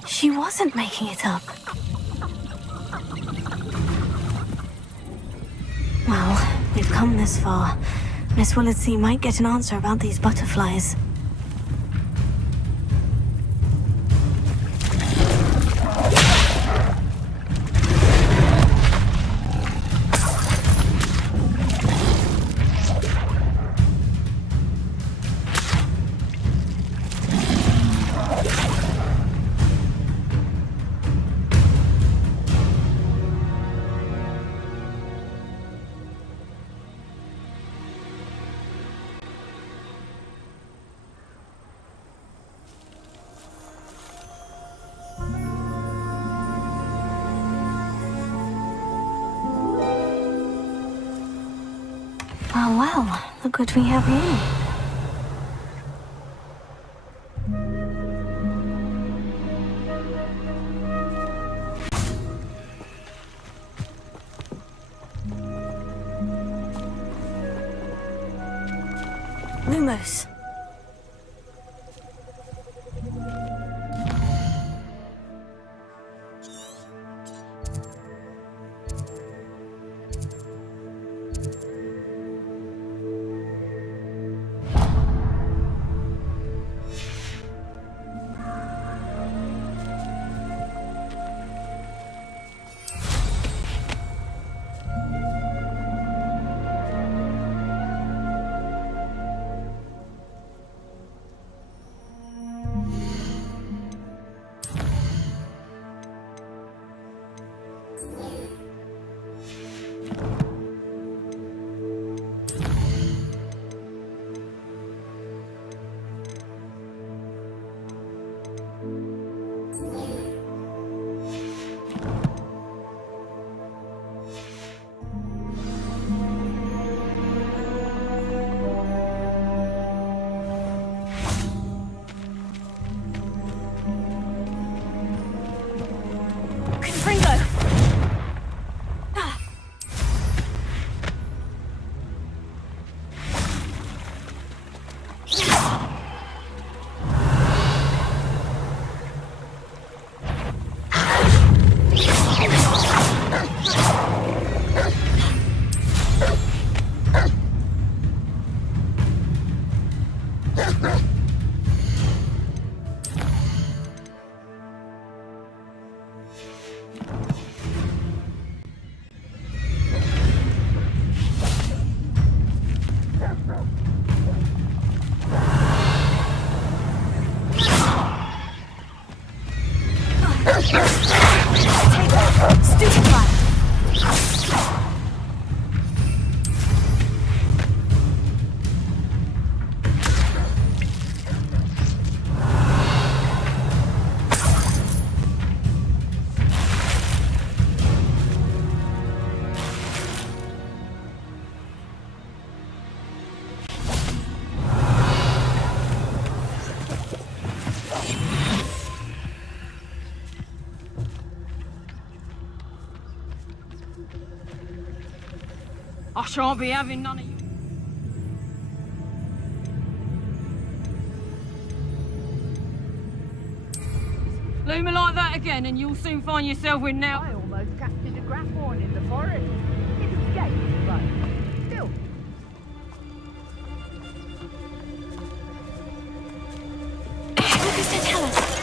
She wasn't making it up. Well, we've come this far. Miss Willitsey might get an answer about these butterflies. Oh well, look what we have here. Lumos. I shan't be having none of you. Leave me like that again and you'll soon find yourself with now. I almost captured a grapphorn in the forest. It escaped, but still. What does that tell us?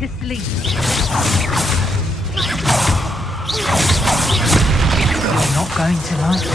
To sleep. You're not going to like this.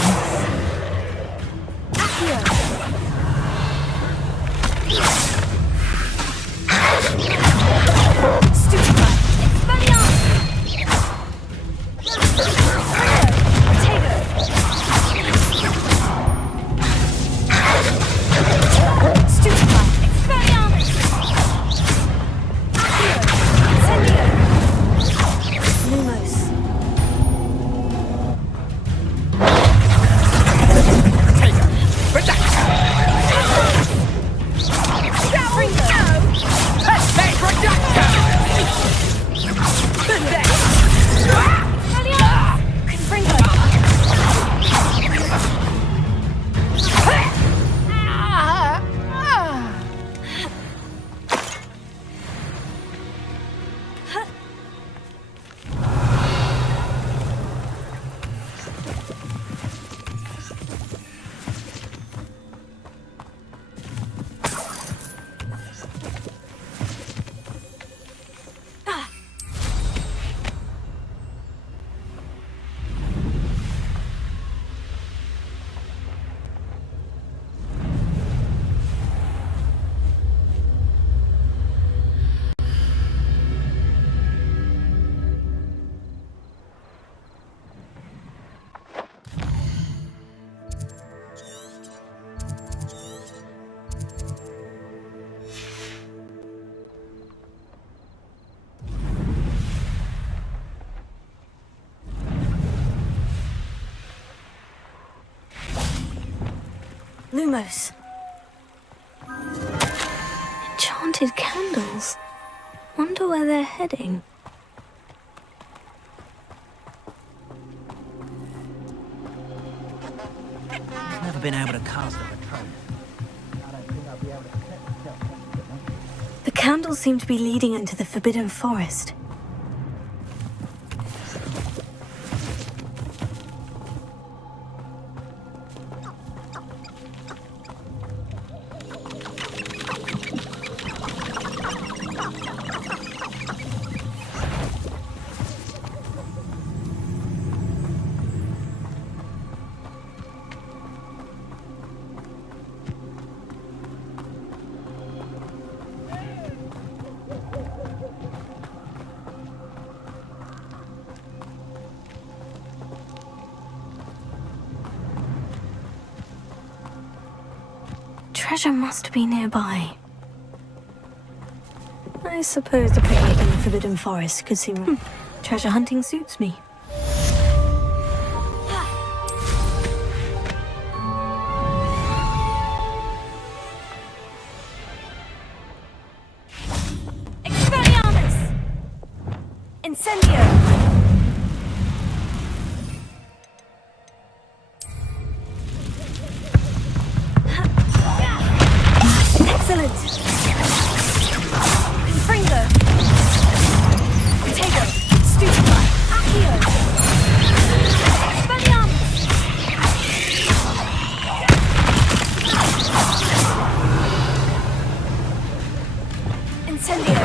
Lumos. Enchanted candles. Wonder where they're heading. I've never been able to cast a patrol. I don't think I'll be able to connect myself to them. The candles seem to be leading into the Forbidden Forest. Treasure must be nearby. I suppose the picnic in the Forbidden Forest could seem... Treasure hunting suits me. Expelliarmus! Incendio! Excellent! Confringo! Potato! Stupefy! Accio! Expelliarmus! Incendio!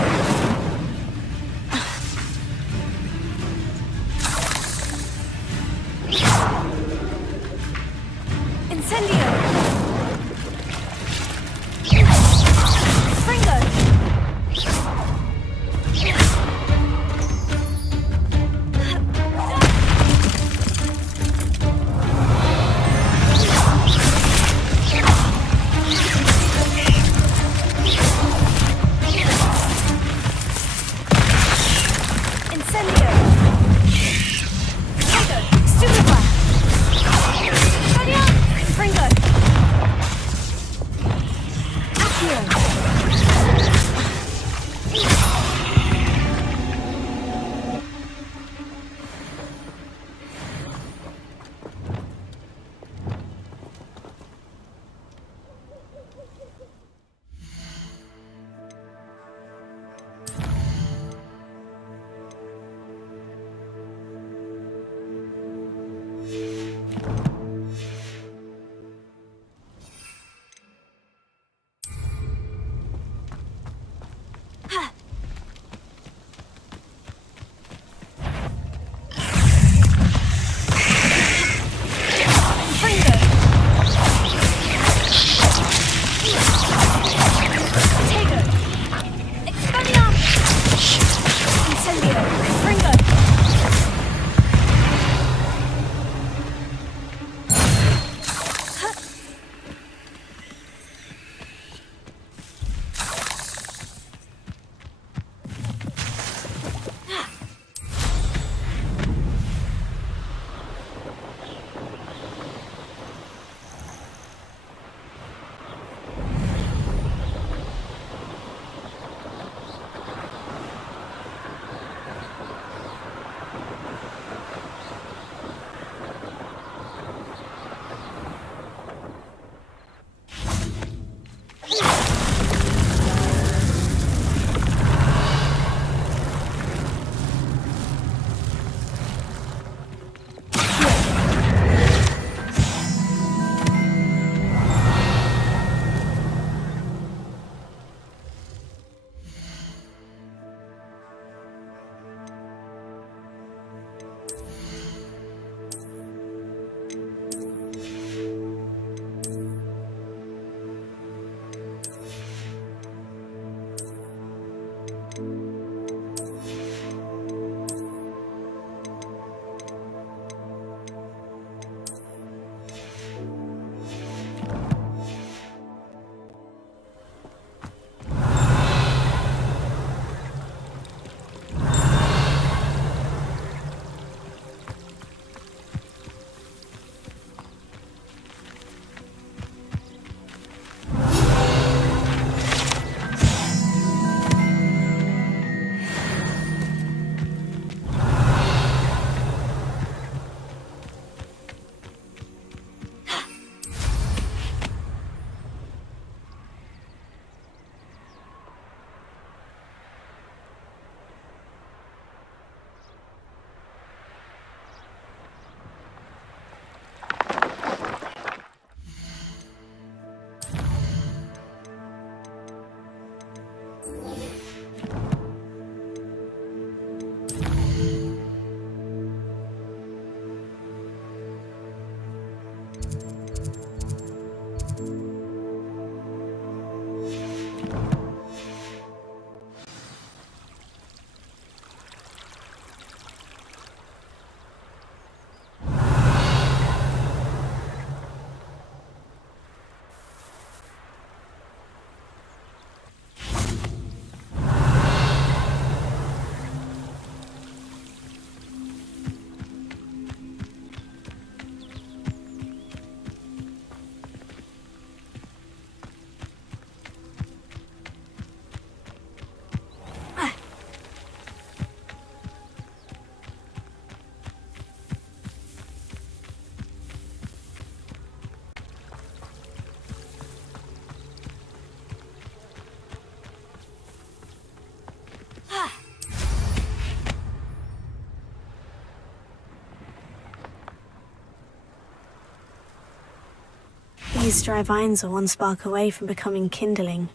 These dry vines are one spark away from becoming kindling.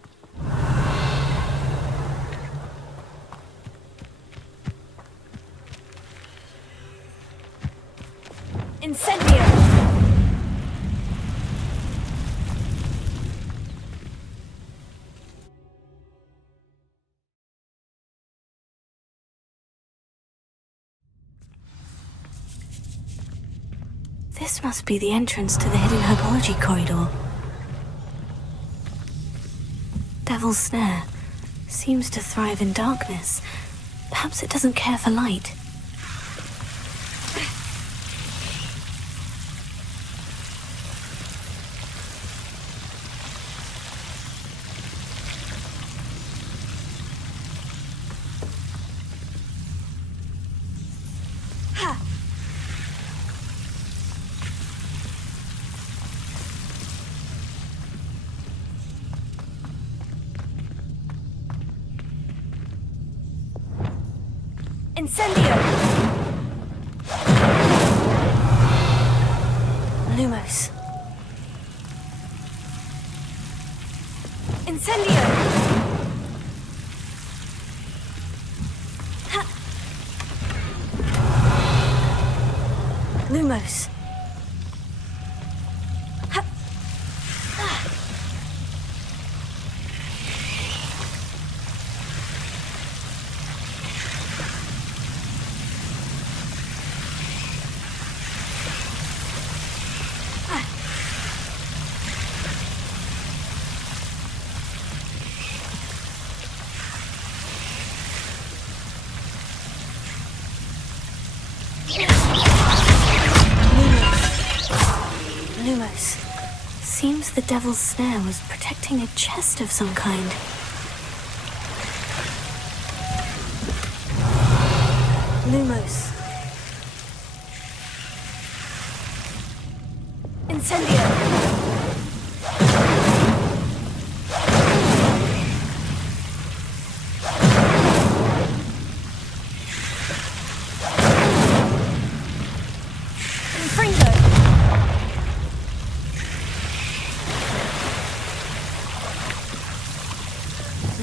Incendio! This must be the entrance to the hidden herbology corridor. Devil's Snare seems to thrive in darkness. Perhaps it doesn't care for light. Incendio! Lumos. Incendio! Ha. Lumos. Ha. Ah. Lumos. Seems the Devil's Snare was protecting a chest of some kind. Lumos. Incendio!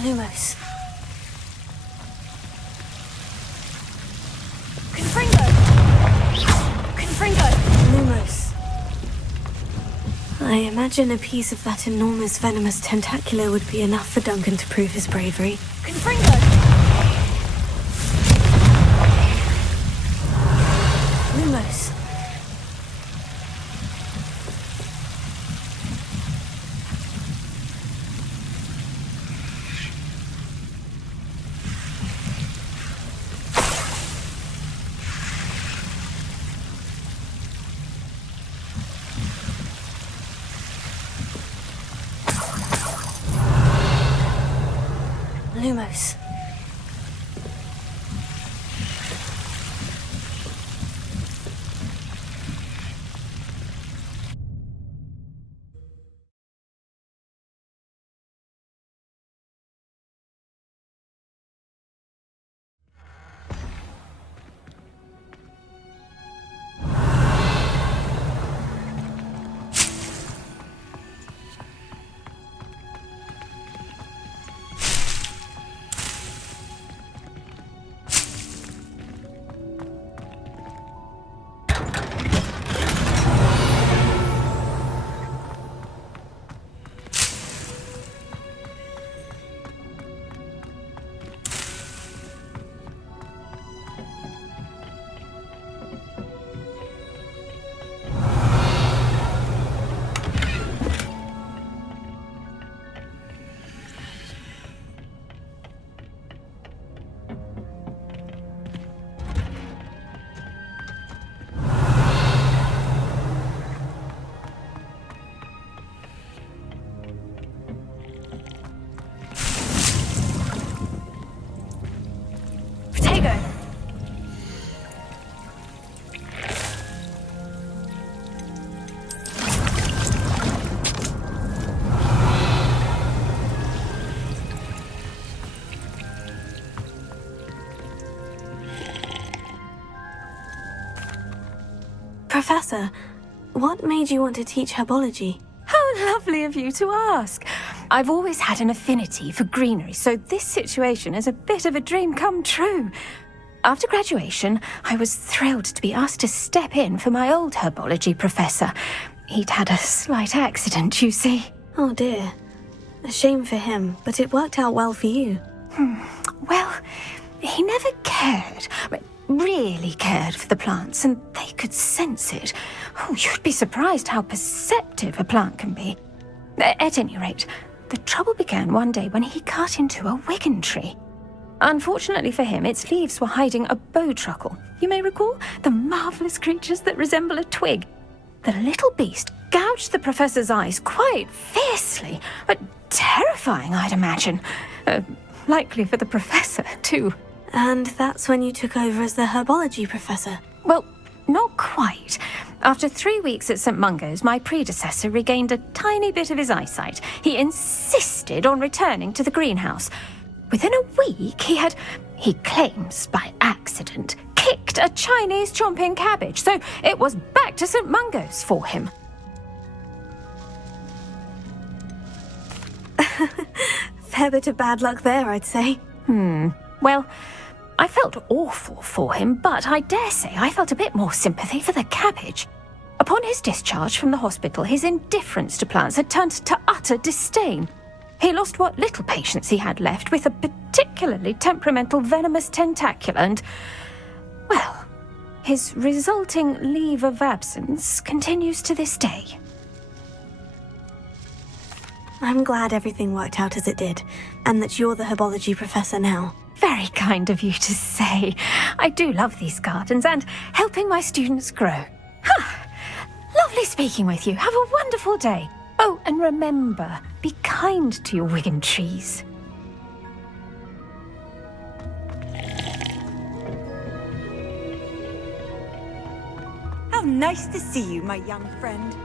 Lumos. Confringo! Confringo! Lumos. I imagine a piece of that enormous venomous tentacular would be enough for Duncan to prove his bravery. Confringo! Lumos. Lumos. Professor, what made you want to teach herbology? Oh, lovely of you to ask. I've always had an affinity for greenery, so this situation is a bit of a dream come true. After graduation, I was thrilled to be asked to step in for my old herbology professor. He'd had a slight accident, you see. Oh dear. A shame for him, but it worked out well for you. Well, he never cared, really cared for the plants, and they could sense it. Oh, you'd be surprised how perceptive a plant can be. At any rate, the trouble began one day when he cut into a wigan tree. Unfortunately for him, its leaves were hiding a bowtruckle. You may recall the marvellous creatures that resemble a twig. The little beast gouged the professor's eyes quite fiercely, but terrifying, I'd imagine. Likely for the professor, too. And that's when you took over as the herbology professor? Well, not quite. After 3 weeks at St. Mungo's, my predecessor regained a tiny bit of his eyesight. He insisted on returning to the greenhouse. Within a week, he claims by accident, kicked a Chinese chomping cabbage, so it was back to St. Mungo's for him. Fair bit of bad luck there, I'd say. Well, I felt awful for him, but I dare say I felt a bit more sympathy for the cabbage. Upon his discharge from the hospital, his indifference to plants had turned to utter disdain. He lost what little patience he had left with a particularly temperamental venomous tentacula and, well, his resulting leave of absence continues to this day. I'm glad everything worked out as it did, and that you're the herbology professor now. Very kind of you to say. I do love these gardens and helping my students grow. Lovely speaking with you. Have a wonderful day. Oh, and remember, be kind to your wigan trees. How nice to see you, my young friend.